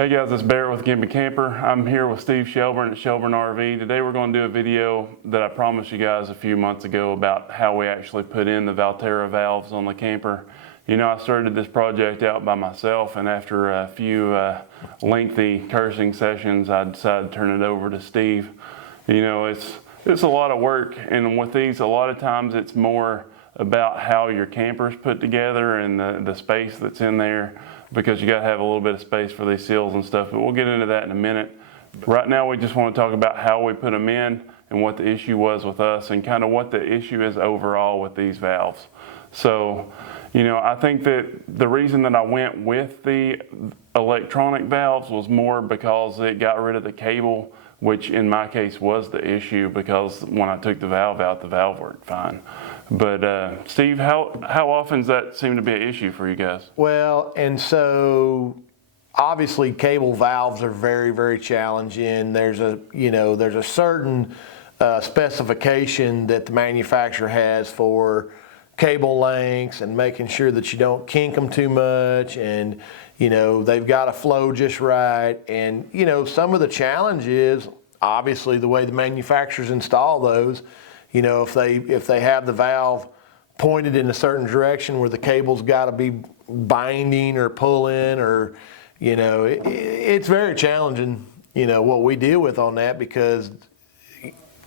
Hey guys, it's Barrett with Gimpy Camper. I'm here with Steve Shelburne at Shelburne RV. Today we're going to do a video that I promised you guys a few months ago about how we actually put in the Valterra valves on the camper. You know, I started this project out by myself, and after a few lengthy cursing sessions, I decided to turn it over to Steve. You know, it's a lot of work, and with these, a lot of times it's more about how your camper's put together and the space that's in there, because you got to have a little bit of space for these seals and stuff, but we'll get into that in a minute. Right now we just want to talk about how we put them in and what the issue was with us and kind of what the issue is overall with these valves. So, you know, I think that the reason that I went with the electronic valves was more because it got rid of the cable, which in my case was the issue, because when I took the valve out, the valve worked fine. But Steve, how often does that seem to be an issue for you guys? Well, and so obviously cable valves are very, very challenging. There's a certain specification that the manufacturer has for cable lengths and making sure that you don't kink them too much, and you know they've got to flow just right. And you know, some of the challenge is obviously the way the manufacturers install those. You know, if they have the valve pointed in a certain direction where the cable's got to be binding or pulling, or you know, it's very challenging. You know what we deal with on that, because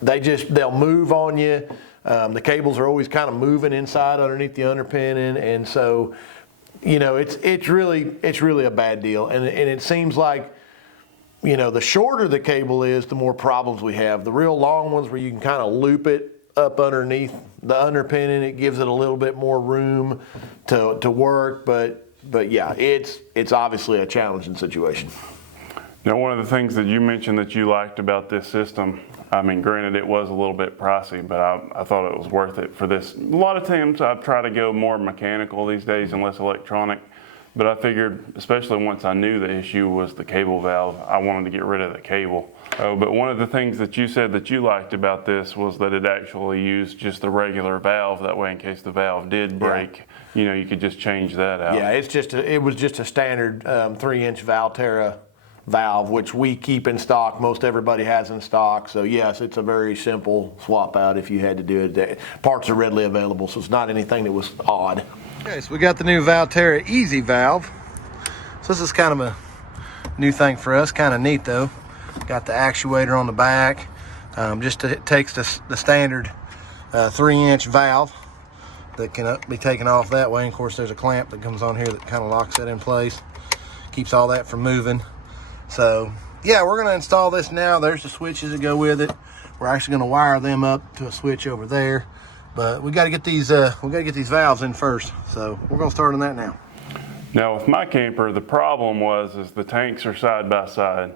they'll move on you. The cables are always kind of moving inside underneath the underpinning, and so you know it's really a bad deal. And it seems like, you know, the shorter the cable is, the more problems we have. The real long ones, where you can kind of loop it up underneath the underpinning, it gives it a little bit more room to work. But yeah, it's obviously a challenging situation. Now, one of the things that you mentioned that you liked about this system, I mean, granted it was a little bit pricey, but I thought it was worth it for this. A lot of times I try to go more mechanical these days and less electronic. But I figured, especially once I knew the issue was the cable valve, I wanted to get rid of the cable. But one of the things that you said that you liked about this was that it actually used just the regular valve. That way, in case the valve did break, you know, you could just change that out. Yeah, it was just a standard 3-inch Valterra valve, which we keep in stock. Most everybody has in stock. So yes, it's a very simple swap out if you had to do it. Parts are readily available, so it's not anything that was odd. Okay, so we got the new Valterra EZ valve. So this is kind of a new thing for us, kind of neat though. Got the actuator on the back. It takes the standard 3-inch valve that can be taken off that way. And of course there's a clamp that comes on here that kind of locks that in place. Keeps all that from moving. So yeah, we're gonna install this now. There's the switches that go with it. We're actually gonna wire them up to a switch over there. But we got to get these valves in first, so we're going to start on that now. Now with my camper, the problem was the tanks are side by side,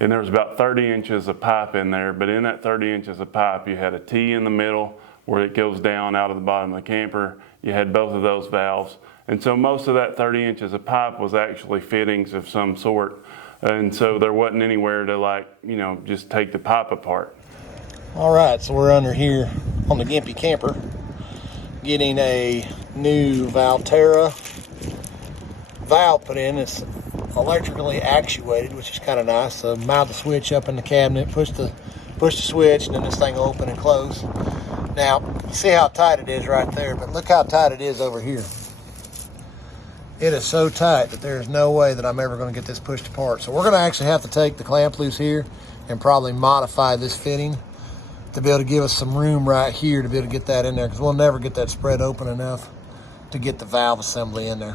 and there's about 30 inches of pipe in there. But in that 30 inches of pipe, you had a T in the middle where it goes down out of the bottom of the camper. You had both of those valves, and so most of that 30 inches of pipe was actually fittings of some sort, and so there wasn't anywhere to, like, you know, just take the pipe apart. All right, so we're under here on the Gimpy camper getting a new Valterra valve put in. It's electrically actuated, which is kind of nice. So mount the switch up in the cabinet, push the switch, and then this thing will open and close. Now, you see how tight it is right there, but look how tight it is over here. It is so tight that there is no way that I'm ever going to get this pushed apart. So we're going to actually have to take the clamp loose here and probably modify this fitting to be able to give us some room right here to be able to get that in there, because we'll never get that spread open enough to get the valve assembly in there.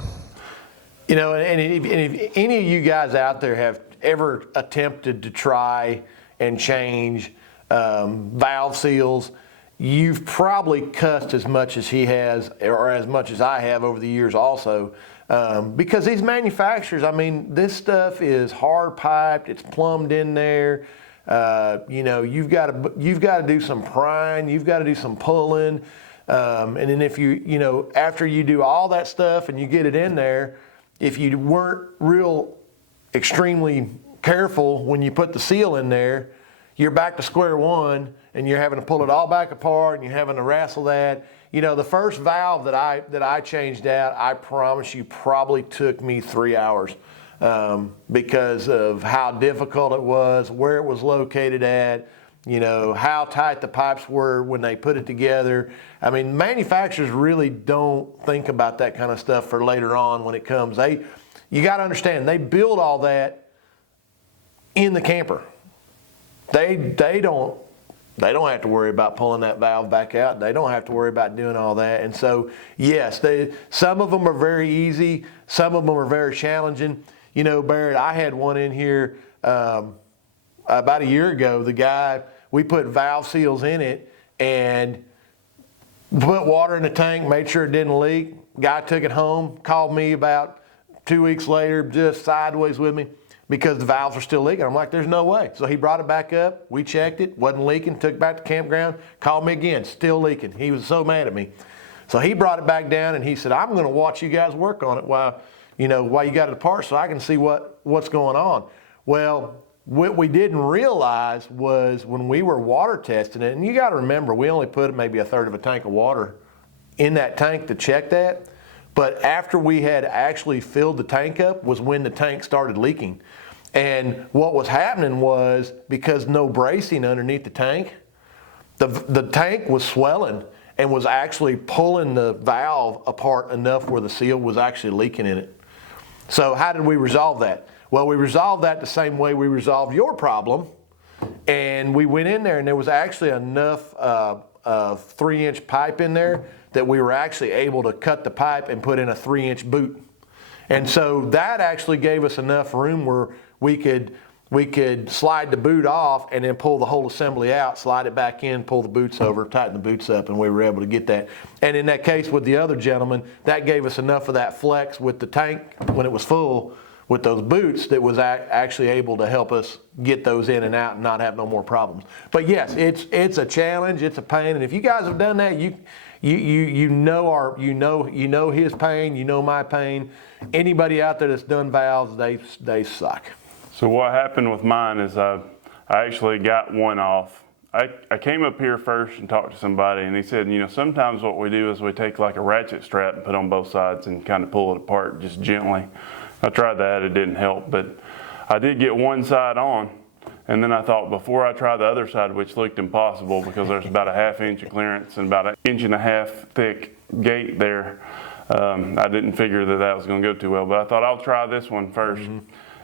You know, and if any of you guys out there have ever attempted to try and change valve seals, you've probably cussed as much as he has, or as much as I have over the years also, because these manufacturers, I mean, this stuff is hard piped, it's plumbed in there. You know, you've got to do some prying, you've got to do some pulling, and then if you know, after you do all that stuff and you get it in there, if you weren't real extremely careful when you put the seal in there, you're back to square one, and you're having to pull it all back apart, and you're having to wrestle that. You know, the first valve that I changed out, I promise you, probably took me 3 hours. because of how difficult it was, where it was located at, you know, how tight the pipes were when they put it together. I mean, manufacturers really don't think about that kind of stuff for later on when it comes. You got to understand, they build all that in the camper. They don't have to worry about pulling that valve back out. They don't have to worry about doing all that. And so, yes, some of them are very easy. Some of them are very challenging. You know, Barrett, I had one in here about a year ago. The guy, we put valve seals in it and put water in the tank, made sure it didn't leak. Guy took it home, called me about 2 weeks later, just sideways with me, because the valves were still leaking. I'm like, there's no way. So he brought it back up. We checked it, wasn't leaking, took it back to campground, called me again, still leaking. He was so mad at me. So he brought it back down and he said, I'm going to watch you guys work on it while you got it apart so I can see what's going on. Well, what we didn't realize was when we were water testing it, and you got to remember, we only put maybe a third of a tank of water in that tank to check that. But after we had actually filled the tank up was when the tank started leaking. And what was happening was, because no bracing underneath the tank, the tank was swelling and was actually pulling the valve apart enough where the seal was actually leaking in it. So how did we resolve that? Well, we resolved that the same way we resolved your problem. And we went in there and there was actually enough 3-inch pipe in there that we were actually able to cut the pipe and put in a 3-inch boot. And so that actually gave us enough room where we could slide the boot off and then pull the whole assembly out, slide it back in, pull the boots over, tighten the boots up, and we were able to get that. And in that case with the other gentleman, that gave us enough of that flex with the tank when it was full with those boots that was actually able to help us get those in and out and not have no more problems. But yes, it's a challenge, it's a pain, and if you guys have done that, you know his pain, you know my pain. Anybody out there that's done valves, they suck. So what happened with mine is I actually got one off. I came up here first and talked to somebody, and he said, you know, sometimes what we do is we take like a ratchet strap and put on both sides and kind of pull it apart just gently. I tried that, it didn't help, but I did get one side on, and then I thought before I try the other side, which looked impossible because there's about a 1/2 inch of clearance and about 1.5 inch thick gate there, I didn't figure that was going to go too well, but I thought I'll try this one first.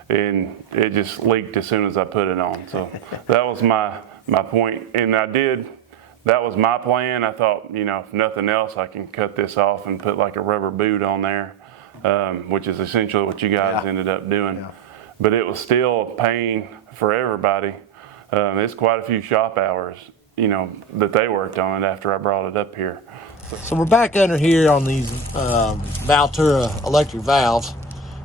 And it just leaked as soon as I put it on. So that was my point, and that was my plan. I thought, you know, if nothing else, I can cut this off and put like a rubber boot on there, which is essentially what you guys ended up doing. Yeah. But it was still a pain for everybody. It's quite a few shop hours, you know, that they worked on it after I brought it up here. So we're back under here on these Valterra electric valves.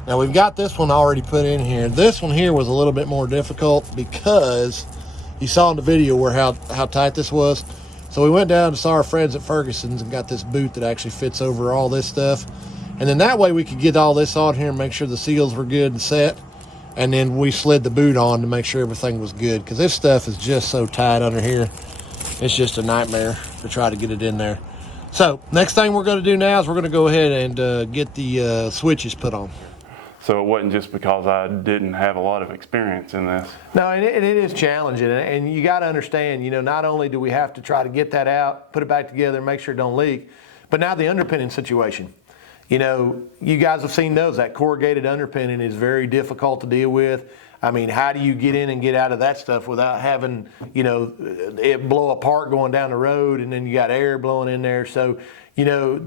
Now we've got this one already put in here. This one here was a little bit more difficult because you saw in the video where how tight this was. So we went down to saw our friends at Ferguson's and got this boot that actually fits over all this stuff. And then that way we could get all this on here and make sure the seals were good and set. And then we slid the boot on to make sure everything was good, because this stuff is just so tight under here. It's just a nightmare to try to get it in there. So next thing we're going to do now is we're going to go ahead and get the switches put on. So it wasn't just because I didn't have a lot of experience in this. No, and it is challenging, and you got to understand, you know, not only do we have to try to get that out, put it back together, make sure it don't leak, but now the underpinning situation. You know, you guys have seen those. That corrugated underpinning is very difficult to deal with. I mean, how do you get in and get out of that stuff without having, you know, it blow apart going down the road, and then you got air blowing in there. So, you know,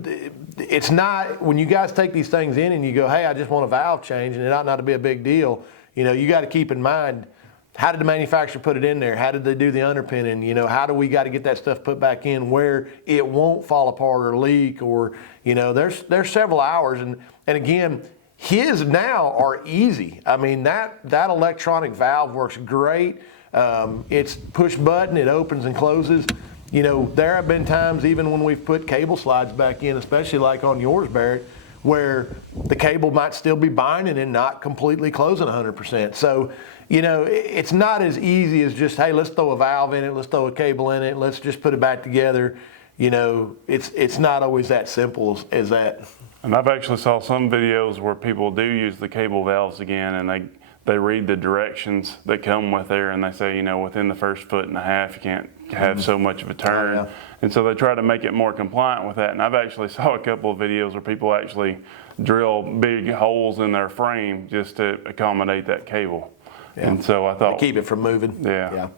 it's not, when you guys take these things in and you go, hey, I just want a valve change, and it ought not to be a big deal, you know, you got to keep in mind, how did the manufacturer put it in there? How did they do the underpinning? You know, how do we got to get that stuff put back in where it won't fall apart or leak, or, you know, there's several hours. And again, his now are easy. I mean, that electronic valve works great. It's push button, it opens and closes. You know, there have been times even when we've put cable slides back in, especially like on yours, Barrett, where the cable might still be binding and not completely closing 100%. So, you know, it's not as easy as just, hey, let's throw a valve in it, let's throw a cable in it, let's just put it back together. You know, it's not always that simple as that. And I've actually saw some videos where people do use the cable valves again, and they read the directions that come with there, and they say, you know, within the first 1.5 feet, you can't have so much of a turn. Oh, yeah. And so they try to make it more compliant with that. And I've actually saw a couple of videos where people actually drill big holes in their frame just to accommodate that cable. Yeah. And so I thought, To keep it from moving. Yeah.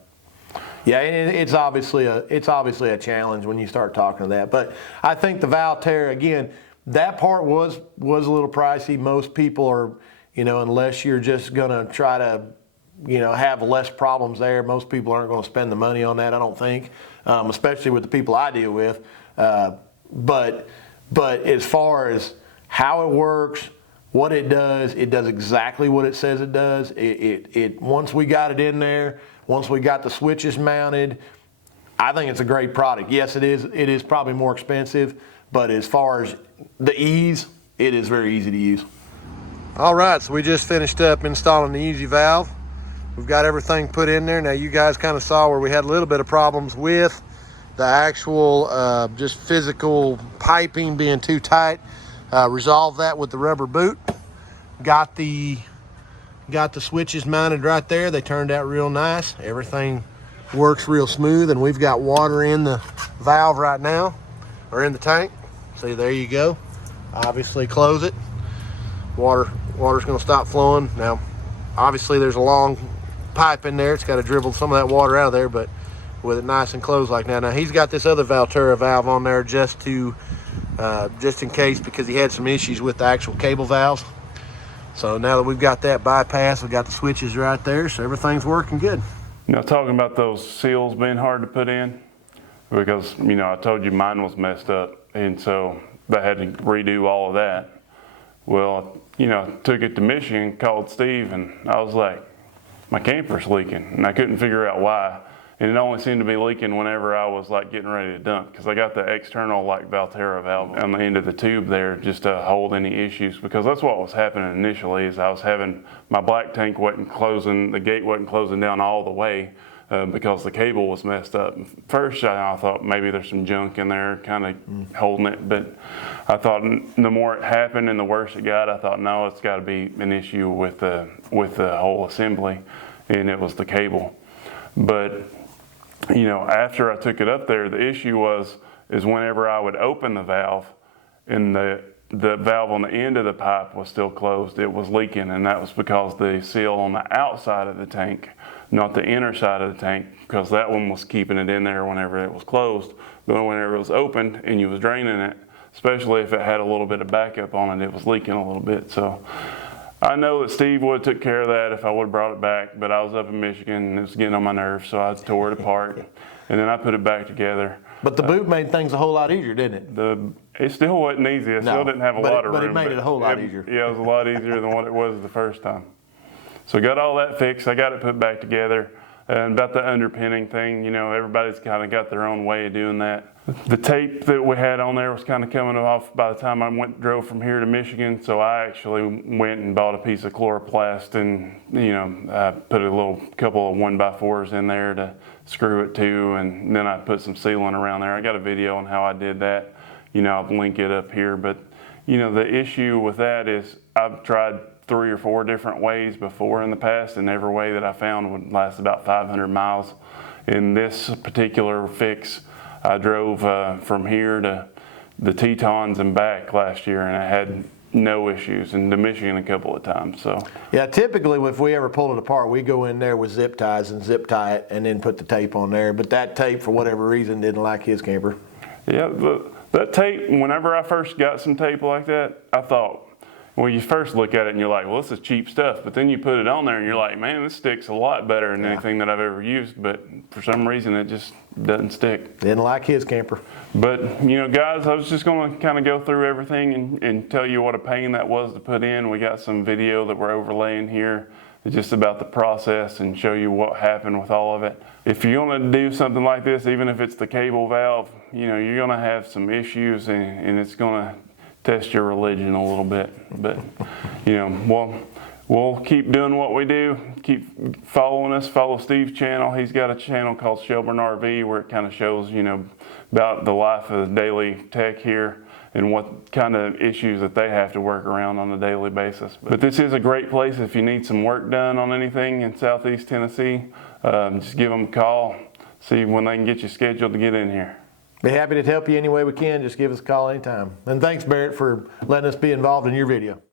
Yeah, and it's obviously a challenge when you start talking to that. But I think the Valterra, again, that part was a little pricey. Most people are, you know, unless you're just gonna try to, you know, have less problems there, most people aren't gonna spend the money on that, I don't think, especially with the people I deal with. But as far as how it works, what it does exactly what it says it does. It once we got it in there, once we got the switches mounted, I think it's a great product. Yes, it is probably more expensive, but as far as the ease, it is very easy to use. All right, so we just finished up installing the easy valve. We've got everything put in there. Now you guys kind of saw where we had a little bit of problems with the actual just physical piping being too tight. Resolved that with the rubber boot. Got the switches mounted right there. They turned out real nice. Everything works real smooth, and we've got water in the valve right now, or in the tank. See, there you go. Obviously close it. Water's gonna stop flowing. Now, obviously there's a long pipe in there. It's got to dribble some of that water out of there, but with it nice and closed like that. Now he's got this other Valterra valve on there just in case, because he had some issues with the actual cable valves. So now that we've got that bypassed, we've got the switches right there, so everything's working good. you know, talking about those seals being hard to put in, because, you know, I told you mine was messed up, and so they had to redo all of that. Well, you know, took it to Michigan, called Steve, and I was like, my camper's leaking, and I couldn't figure out why. And it only seemed to be leaking whenever I was like getting ready to dump, because I got the external like Valterra valve on the end of the tube there just to hold any issues, because that's what was happening initially. Is I was having my black tank wasn't closing, the gate wasn't closing down all the way because the cable was messed up. First I thought maybe there's some junk in there kind of holding it, but I thought the more it happened and the worse it got, I thought no, it's got to be an issue with the whole assembly, and it was the cable. But you know, after I took it up there, the issue is whenever I would open the valve, and the valve on the end of the pipe was still closed, it was leaking, and that was because the seal on the outside of the tank, not the inner side of the tank, because that one was keeping it in there whenever it was closed. But whenever it was opened and you was draining it, especially if it had a little bit of backup on it, it was leaking a little bit. So I know that Steve would have took care of that if I would have brought it back, but I was up in Michigan and it was getting on my nerves, so I tore it apart, and then I put it back together. But the boot made things a whole lot easier, didn't it? It still wasn't easy. I still didn't have a lot of room. But it made it a whole lot easier. Yeah, it was a lot easier than what it was the first time. So got all that fixed. I got it put back together. And about the underpinning thing, you know, everybody's kind of got their own way of doing that. The tape that we had on there was kind of coming off by the time I drove from here to Michigan, so I actually went and bought a piece of chloroplast, and, you know, I put a couple of 1x4s in there to screw it to, and then I put some sealant around there. I got a video on how I did that. You know, I'll link it up here, but, you know, the issue with that is I've tried 3 or 4 different ways before in the past, and every way that I found would last about 500 miles. In this particular fix, I drove from here to the Tetons and back last year, and I had no issues, and to Michigan a couple of times. So yeah, typically if we ever pull it apart, we go in there with zip ties and zip tie it and then put the tape on there. But that tape, for whatever reason, didn't like his camper. Yeah, that tape, whenever I first got some tape like that, I thought, well, you first look at it and you're like, well, this is cheap stuff. But then you put it on there and you're like, man, this sticks a lot better than anything that I've ever used. But for some reason, it just doesn't stick. Didn't like his camper. But, you know, guys, I was just going to kind of go through everything and tell you what a pain that was to put in. We got some video that we're overlaying here just about the process and show you what happened with all of it. If you're going to do something like this, even if it's the cable valve, you know, you're going to have some issues, and it's going to test your religion a little bit. But, you know, well, we'll keep doing what we do. Keep following us. Follow Steve's channel. He's got a channel called Shelburne RV where it kind of shows, you know, about the life of the daily tech here and what kind of issues that they have to work around on a daily basis. But this is a great place if you need some work done on anything in Southeast Tennessee. Just give them a call, see when they can get you scheduled to get in here. Be happy to help you any way we can. Just give us a call anytime. And thanks, Barrett, for letting us be involved in your video.